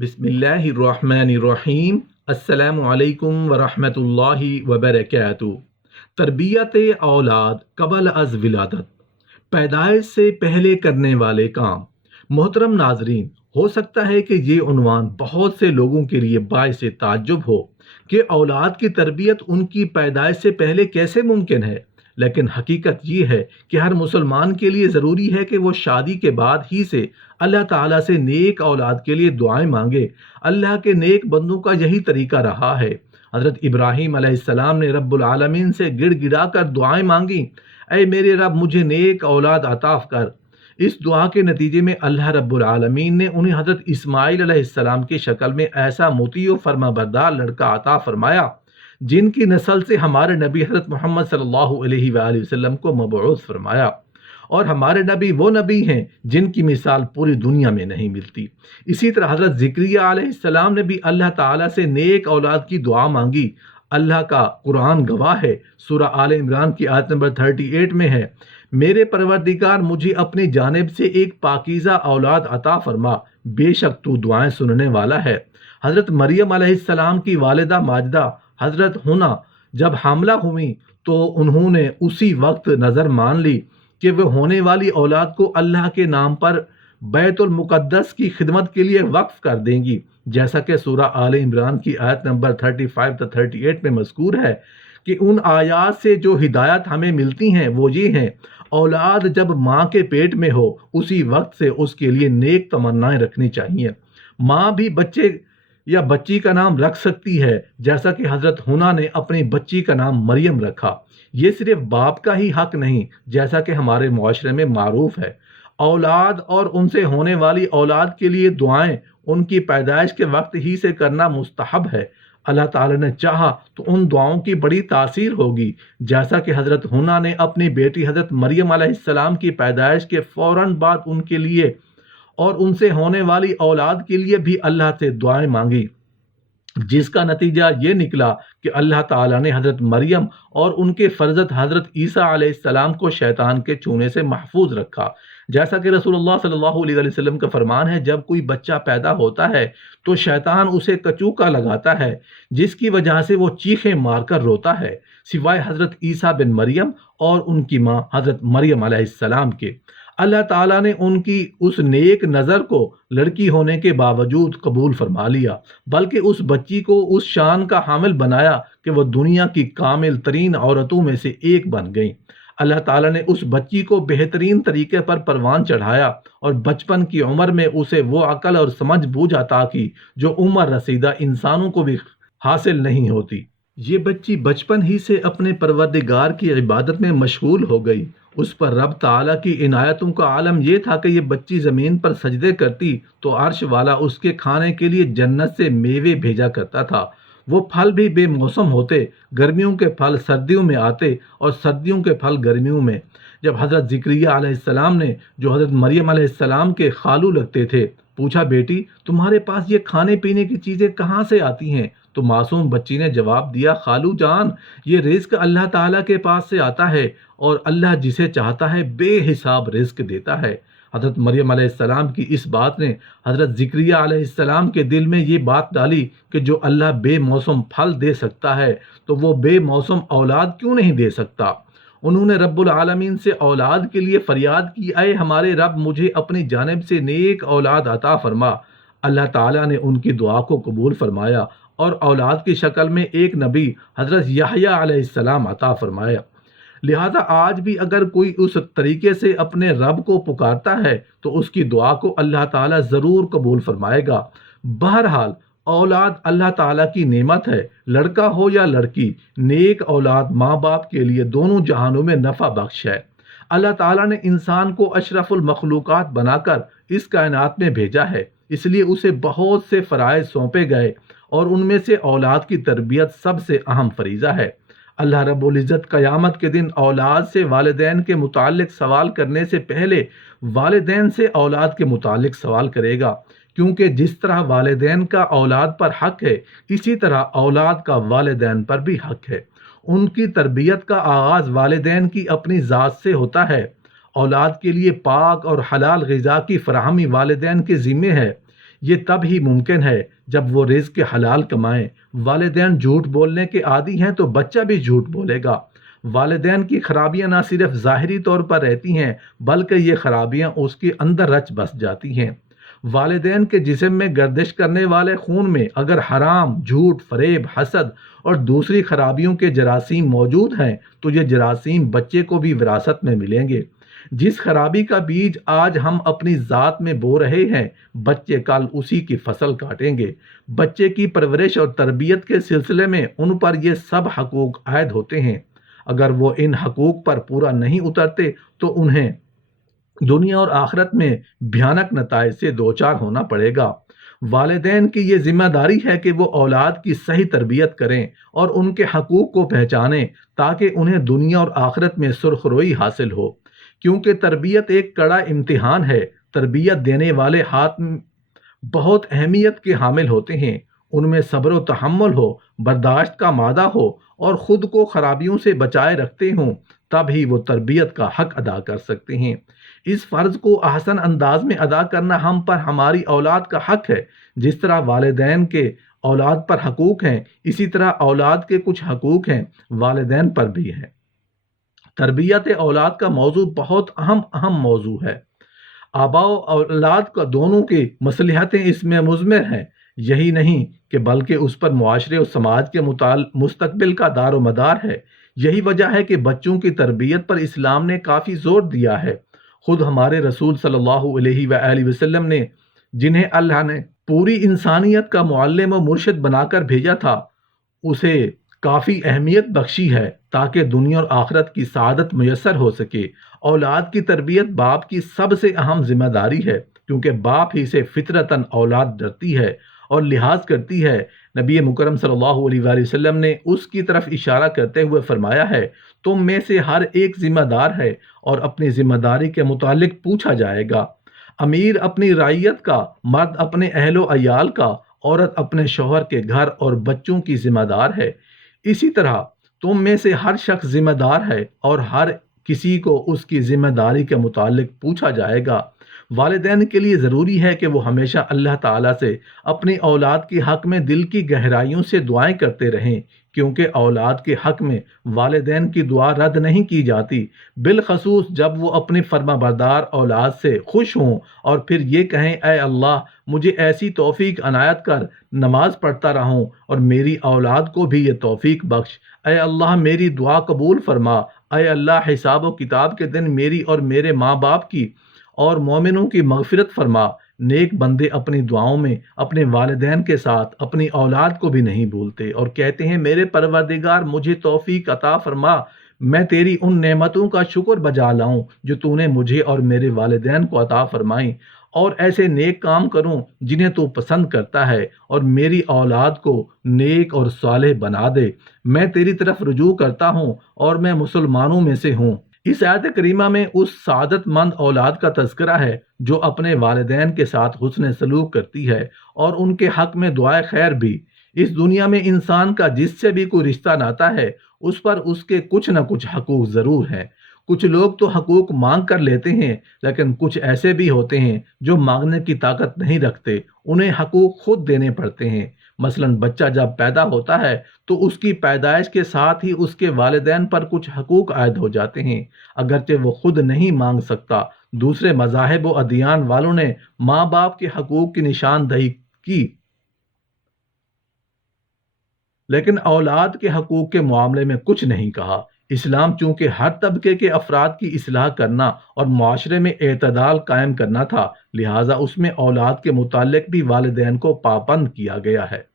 بسم اللہ الرحمن الرحیم۔ السلام علیکم ورحمۃ اللہ وبرکاتہ۔ تربیت اولاد قبل از ولادت، پیدائش سے پہلے کرنے والے کام۔ محترم ناظرین، ہو سکتا ہے کہ یہ عنوان بہت سے لوگوں کے لیے باعث تعجب ہو کہ اولاد کی تربیت ان کی پیدائش سے پہلے کیسے ممکن ہے، لیکن حقیقت یہ ہے کہ ہر مسلمان کے لیے ضروری ہے کہ وہ شادی کے بعد ہی سے اللہ تعالیٰ سے نیک اولاد کے لیے دعائیں مانگے۔ اللہ کے نیک بندوں کا یہی طریقہ رہا ہے۔ حضرت ابراہیم علیہ السلام نے رب العالمین سے گڑ گڑا کر دعائیں مانگیں، اے میرے رب مجھے نیک اولاد عطا کر۔ اس دعا کے نتیجے میں اللہ رب العالمین نے انہیں حضرت اسماعیل علیہ السلام کی شکل میں ایسا مطیع و فرما بردار لڑکا عطا فرمایا جن کی نسل سے ہمارے نبی حضرت محمد صلی اللہ علیہ وآلہ وسلم کو مبعوث فرمایا، اور ہمارے نبی وہ نبی ہیں جن کی مثال پوری دنیا میں نہیں ملتی۔ اسی طرح حضرت زکریا علیہ السلام نے بھی اللہ تعالیٰ سے نیک اولاد کی دعا مانگی۔ اللہ کا قرآن گواہ ہے، سورہ آل عمران کی آیت نمبر 38 میں ہے، میرے پروردگار مجھے اپنی جانب سے ایک پاکیزہ اولاد عطا فرما، بے شک تو دعائیں سننے والا ہے۔ حضرت مریم علیہ السلام کی والدہ ماجدہ حضرت حنا جب حاملہ ہوئیں تو انہوں نے اسی وقت نظر مان لی کہ وہ ہونے والی اولاد کو اللہ کے نام پر بیت المقدس کی خدمت کے لیے وقف کر دیں گی، جیسا کہ سورہ آل عمران کی آیت نمبر 35 تا 38 میں مذکور ہے کہ ان آیات سے جو ہدایت ہمیں ملتی ہیں وہ یہ ہیں، اولاد جب ماں کے پیٹ میں ہو اسی وقت سے اس کے لیے نیک تمنائیں رکھنی چاہیے۔ ماں بھی بچے یا بچی کا نام رکھ سکتی ہے، جیسا کہ حضرت حنا نے اپنی بچی کا نام مریم رکھا۔ یہ صرف باپ کا ہی حق نہیں، جیسا کہ ہمارے معاشرے میں معروف ہے، اولاد اور ان سے ہونے والی اولاد کے لیے دعائیں ان کی پیدائش کے وقت ہی سے کرنا مستحب ہے۔ اللہ تعالیٰ نے چاہا تو ان دعاؤں کی بڑی تاثیر ہوگی، جیسا کہ حضرت حنا نے اپنی بیٹی حضرت مریم علیہ السلام کی پیدائش کے فوراً بعد ان کے لیے اور ان سے ہونے والی اولاد کے لیے بھی اللہ سے دعائیں مانگی، جس کا نتیجہ یہ نکلا کہ اللہ تعالیٰ نے حضرت مریم اور ان کے فرزند حضرت عیسیٰ علیہ السلام کو شیطان کے چونے سے محفوظ رکھا۔ جیسا کہ رسول اللہ صلی اللہ علیہ وسلم کا فرمان ہے، جب کوئی بچہ پیدا ہوتا ہے تو شیطان اسے کچوکا لگاتا ہے، جس کی وجہ سے وہ چیخیں مار کر روتا ہے، سوائے حضرت عیسیٰ بن مریم اور ان کی ماں حضرت مریم علیہ السلام کے۔ اللہ تعالیٰ نے ان کی اس نیک نظر کو لڑکی ہونے کے باوجود قبول فرما لیا، بلکہ اس بچی کو اس شان کا حامل بنایا کہ وہ دنیا کی کامل ترین عورتوں میں سے ایک بن گئیں۔ اللہ تعالیٰ نے اس بچی کو بہترین طریقے پر پروان چڑھایا اور بچپن کی عمر میں اسے وہ عقل اور سمجھ بوجھ عطا کی جو عمر رسیدہ انسانوں کو بھی حاصل نہیں ہوتی۔ یہ بچی بچپن ہی سے اپنے پروردگار کی عبادت میں مشغول ہو گئی۔ اس پر رب تعالیٰ کی عنایتوں کا عالم یہ تھا کہ یہ بچی زمین پر سجدے کرتی تو عرش والا اس کے کھانے کے لیے جنت سے میوے بھیجا کرتا تھا۔ وہ پھل بھی بے موسم ہوتے، گرمیوں کے پھل سردیوں میں آتے اور سردیوں کے پھل گرمیوں میں۔ جب حضرت زکریا علیہ السلام نے، جو حضرت مریم علیہ السلام کے خالو لگتے تھے، پوچھا، بیٹی تمہارے پاس یہ کھانے پینے کی چیزیں کہاں سے آتی ہیں؟ تو معصوم بچی نے جواب دیا، خالو جان، یہ رزق اللہ تعالیٰ کے پاس سے آتا ہے اور اللہ جسے چاہتا ہے بے حساب رزق دیتا ہے۔ حضرت مریم علیہ السلام کی اس بات نے حضرت زکریا علیہ السلام کے دل میں یہ بات ڈالی کہ جو اللہ بے موسم پھل دے سکتا ہے تو وہ بے موسم اولاد کیوں نہیں دے سکتا۔ انہوں نے رب العالمین سے اولاد کے لیے فریاد کی، اے ہمارے رب مجھے اپنی جانب سے نیک اولاد عطا فرما۔ اللہ تعالیٰ نے ان کی دعا کو قبول فرمایا اور اولاد کی شکل میں ایک نبی حضرت یحییٰ علیہ السلام عطا فرمایا۔ لہذا آج بھی اگر کوئی اس طریقے سے اپنے رب کو پکارتا ہے تو اس کی دعا کو اللہ تعالیٰ ضرور قبول فرمائے گا۔ بہرحال اولاد اللہ تعالیٰ کی نعمت ہے، لڑکا ہو یا لڑکی، نیک اولاد ماں باپ کے لیے دونوں جہانوں میں نفع بخش ہے۔ اللہ تعالیٰ نے انسان کو اشرف المخلوقات بنا کر اس کائنات میں بھیجا ہے، اس لیے اسے بہت سے فرائض سونپے گئے اور ان میں سے اولاد کی تربیت سب سے اہم فریضہ ہے۔ اللہ رب العزت قیامت کے دن اولاد سے والدین کے متعلق سوال کرنے سے پہلے والدین سے اولاد کے متعلق سوال کرے گا، کیونکہ جس طرح والدین کا اولاد پر حق ہے اسی طرح اولاد کا والدین پر بھی حق ہے۔ ان کی تربیت کا آغاز والدین کی اپنی ذات سے ہوتا ہے۔ اولاد کے لیے پاک اور حلال غذا کی فراہمی والدین کے ذمہ ہے۔ یہ تب ہی ممکن ہے جب وہ رزق کے حلال کمائیں۔ والدین جھوٹ بولنے کے عادی ہیں تو بچہ بھی جھوٹ بولے گا۔ والدین کی خرابیاں نہ صرف ظاہری طور پر رہتی ہیں بلکہ یہ خرابیاں اس کے اندر رچ بس جاتی ہیں۔ والدین کے جسم میں گردش کرنے والے خون میں اگر حرام، جھوٹ، فریب، حسد اور دوسری خرابیوں کے جراثیم موجود ہیں تو یہ جراثیم بچے کو بھی وراثت میں ملیں گے۔ جس خرابی کا بیج آج ہم اپنی ذات میں بو رہے ہیں، بچے کل اسی کی فصل کاٹیں گے۔ بچے کی پرورش اور تربیت کے سلسلے میں ان پر یہ سب حقوق عائد ہوتے ہیں۔ اگر وہ ان حقوق پر پورا نہیں اترتے تو انہیں دنیا اور آخرت میں بھیانک نتائج سے دوچار ہونا پڑے گا۔ والدین کی یہ ذمہ داری ہے کہ وہ اولاد کی صحیح تربیت کریں اور ان کے حقوق کو پہچانیں تاکہ انہیں دنیا اور آخرت میں سرخروئی حاصل ہو، کیونکہ تربیت ایک کڑا امتحان ہے۔ تربیت دینے والے ہاتھ بہت اہمیت کے حامل ہوتے ہیں۔ ان میں صبر و تحمل ہو، برداشت کا مادہ ہو اور خود کو خرابیوں سے بچائے رکھتے ہوں، تب ہی وہ تربیت کا حق ادا کر سکتے ہیں۔ اس فرض کو احسن انداز میں ادا کرنا ہم پر ہماری اولاد کا حق ہے۔ جس طرح والدین کے اولاد پر حقوق ہیں، اسی طرح اولاد کے کچھ حقوق ہیں والدین پر بھی ہیں۔ تربیت اولاد کا موضوع بہت اہم موضوع ہے۔ آباء و اولاد کا دونوں کی مصلحتیں اس میں مضمر ہیں۔ یہی نہیں کہ بلکہ اس پر معاشرے اور سماج کے مستقبل کا دار و مدار ہے۔ یہی وجہ ہے کہ بچوں کی تربیت پر اسلام نے کافی زور دیا ہے۔ خود ہمارے رسول صلی اللہ علیہ وآلہ وسلم نے، جنہیں اللہ نے پوری انسانیت کا معلم و مرشد بنا کر بھیجا تھا، اسے کافی اہمیت بخشی ہے تاکہ دنیا اور آخرت کی سعادت میسر ہو سکے۔ اولاد کی تربیت باپ کی سب سے اہم ذمہ داری ہے، کیونکہ باپ ہی سے فطرتاً اولاد ڈرتی ہے اور لحاظ کرتی ہے۔ نبی مکرم صلی اللہ علیہ وآلہ وسلم نے اس کی طرف اشارہ کرتے ہوئے فرمایا ہے، تم میں سے ہر ایک ذمہ دار ہے اور اپنی ذمہ داری کے متعلق پوچھا جائے گا۔ امیر اپنی رعیت کا، مرد اپنے اہل و عیال کا، عورت اپنے شوہر کے گھر اور بچوں کی ذمہ دار ہے۔ اسی طرح تم میں سے ہر شخص ذمہ دار ہے اور ہر کسی کو اس کی ذمہ داری کے متعلق پوچھا جائے گا۔ والدین کے لیے ضروری ہے کہ وہ ہمیشہ اللہ تعالیٰ سے اپنی اولاد کے حق میں دل کی گہرائیوں سے دعائیں کرتے رہیں، کیونکہ اولاد کے حق میں والدین کی دعا رد نہیں کی جاتی، بالخصوص جب وہ اپنی فرما بردار اولاد سے خوش ہوں اور پھر یہ کہیں، اے اللہ مجھے ایسی توفیق عنایت کر، نماز پڑھتا رہوں اور میری اولاد کو بھی یہ توفیق بخش۔ اے اللہ میری دعا قبول فرما۔ اے اللہ حساب و کتاب کے دن میری اور میرے ماں باپ کی اور مومنوں کی مغفرت فرما۔ نیک بندے اپنی دعاؤں میں اپنے والدین کے ساتھ اپنی اولاد کو بھی نہیں بھولتے اور کہتے ہیں، میرے پروردگار مجھے توفیق عطا فرما، میں تیری ان نعمتوں کا شکر بجا لاؤں جو تو نے مجھے اور میرے والدین کو عطا فرمائیں، اور ایسے نیک کام کروں جنہیں تو پسند کرتا ہے، اور میری اولاد کو نیک اور صالح بنا دے۔ میں تیری طرف رجوع کرتا ہوں اور میں مسلمانوں میں سے ہوں۔ اس آیت کریمہ میں اس سعادت مند اولاد کا تذکرہ ہے جو اپنے والدین کے ساتھ حسن سلوک کرتی ہے اور ان کے حق میں دعائے خیر بھی۔ اس دنیا میں انسان کا جس سے بھی کوئی رشتہ ناتا ہے، اس پر اس کے کچھ نہ کچھ حقوق ضرور ہیں۔ کچھ لوگ تو حقوق مانگ کر لیتے ہیں، لیکن کچھ ایسے بھی ہوتے ہیں جو مانگنے کی طاقت نہیں رکھتے، انہیں حقوق خود دینے پڑتے ہیں۔ مثلا بچہ جب پیدا ہوتا ہے تو اس کی پیدائش کے ساتھ ہی اس کے والدین پر کچھ حقوق عائد ہو جاتے ہیں، اگرچہ وہ خود نہیں مانگ سکتا۔ دوسرے مذاہب و ادیان والوں نے ماں باپ کے حقوق کی نشاندہی کی، لیکن اولاد کے حقوق کے معاملے میں کچھ نہیں کہا۔ اسلام چونکہ ہر طبقے کے افراد کی اصلاح کرنا اور معاشرے میں اعتدال قائم کرنا تھا، لہٰذا اس میں اولاد کے متعلق بھی والدین کو پابند کیا گیا ہے۔